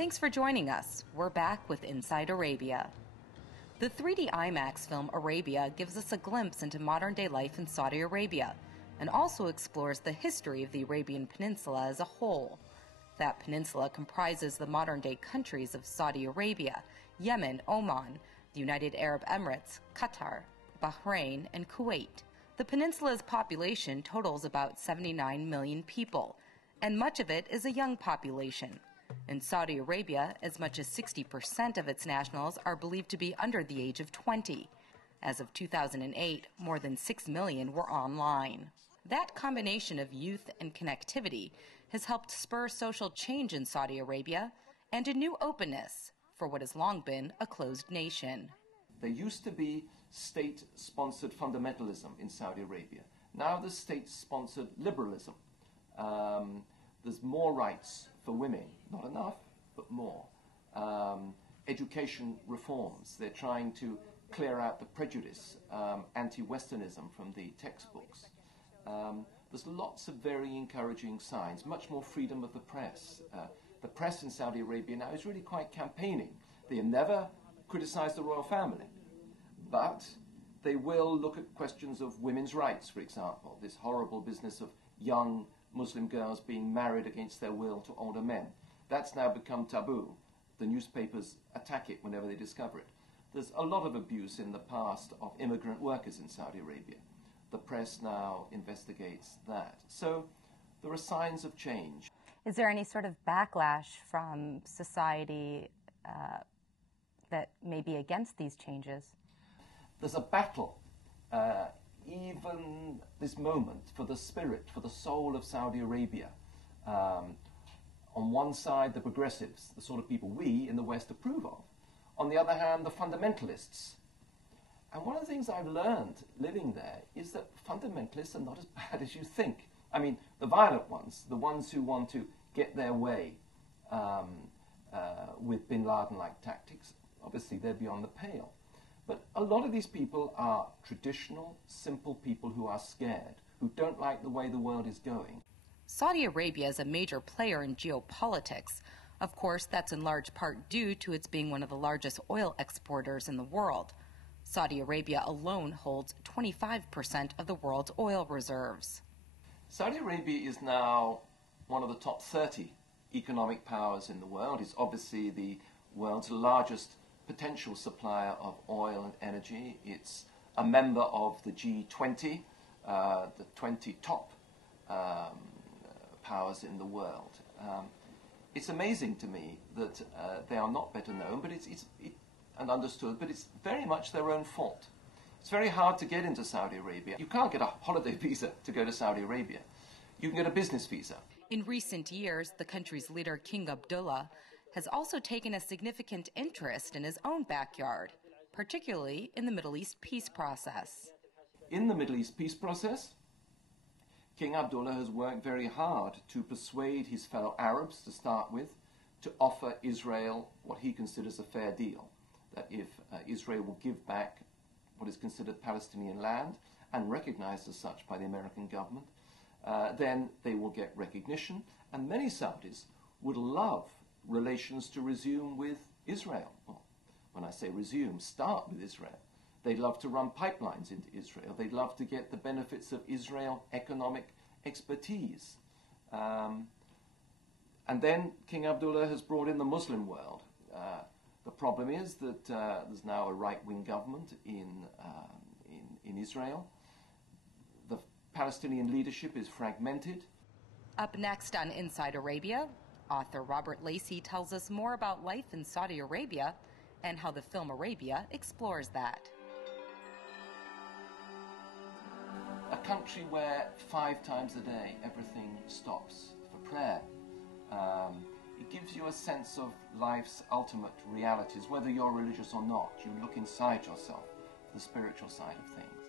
Thanks for joining us. We're back with Inside Arabia. The 3D IMAX film Arabia gives us a glimpse into modern-day life in Saudi Arabia and also explores the history of the Arabian Peninsula as a whole. That peninsula comprises the modern-day countries of Saudi Arabia, Yemen, Oman, the United Arab Emirates, Qatar, Bahrain, and Kuwait. The peninsula's population totals about 79 million people, and much of it is a young population. In Saudi Arabia, as much as 60% of its nationals are believed to be under the age of 20. As of 2008, more than 6 million were online. That combination of youth and connectivity has helped spur social change in Saudi Arabia and a new openness for what has long been a closed nation. There used to be state-sponsored fundamentalism in Saudi Arabia. Now there's state-sponsored liberalism. There's more rights for women, not enough, but more. Education reforms, they're trying to clear out the prejudice, anti-Westernism from the textbooks. There's lots of very encouraging signs, much more freedom of the press. The press in Saudi Arabia now is really quite campaigning. They have never criticized the royal family, but they will look at questions of women's rights, for example, this horrible business of young Muslim girls being married against their will to older men. That's now become taboo. The newspapers attack it whenever they discover it. There's a lot of abuse in the past of immigrant workers in Saudi Arabia. The press now investigates that. So there are signs of change. Is there any sort of backlash from society that may be against these changes? There's a battle, even this moment, for the spirit, for the soul of Saudi Arabia. On one side, the progressives, the sort of people we in the West approve of. On the other hand, the fundamentalists. And one of the things I've learned living there is that fundamentalists are not as bad as you think. I mean, the violent ones, the ones who want to get their way with bin Laden-like tactics, obviously they're beyond the pale. But a lot of these people are traditional, simple people who are scared, who don't like the way the world is going. Saudi Arabia is a major player in geopolitics. Of course, that's in large part due to its being one of the largest oil exporters in the world. Saudi Arabia alone holds 25% of the world's oil reserves. Saudi Arabia is now one of the top 30 economic powers in the world. It's obviously the world's largest potential supplier of oil and energy. It's a member of the G20, the 20 top powers in the world. It's amazing to me that they are not better known, but and understood, but it's very much their own fault. It's very hard to get into Saudi Arabia. You can't get a holiday visa to go to Saudi Arabia. You can get a business visa. In recent years, the country's leader, King Abdullah, has also taken a significant interest in his own backyard, particularly in the Middle East peace process. In the Middle East peace process, King Abdullah has worked very hard to persuade his fellow Arabs, to start with, to offer Israel what he considers a fair deal, that if Israel will give back what is considered Palestinian land and recognized as such by the American government, then they will get recognition. And many Saudis would love relations to resume with Israel. Well, when I say resume, start with Israel. They'd love to run pipelines into Israel. They'd love to get the benefits of Israel economic expertise. And then King Abdullah has brought in the Muslim world. The problem is that there's now a right-wing government in Israel. The Palestinian leadership is fragmented. Up next on Inside Arabia, author Robert Lacey tells us more about life in Saudi Arabia and how the film Arabia explores that. A country where 5 times a day everything stops for prayer. It gives you a sense of life's ultimate realities. Whether you're religious or not, you look inside yourself, the spiritual side of things.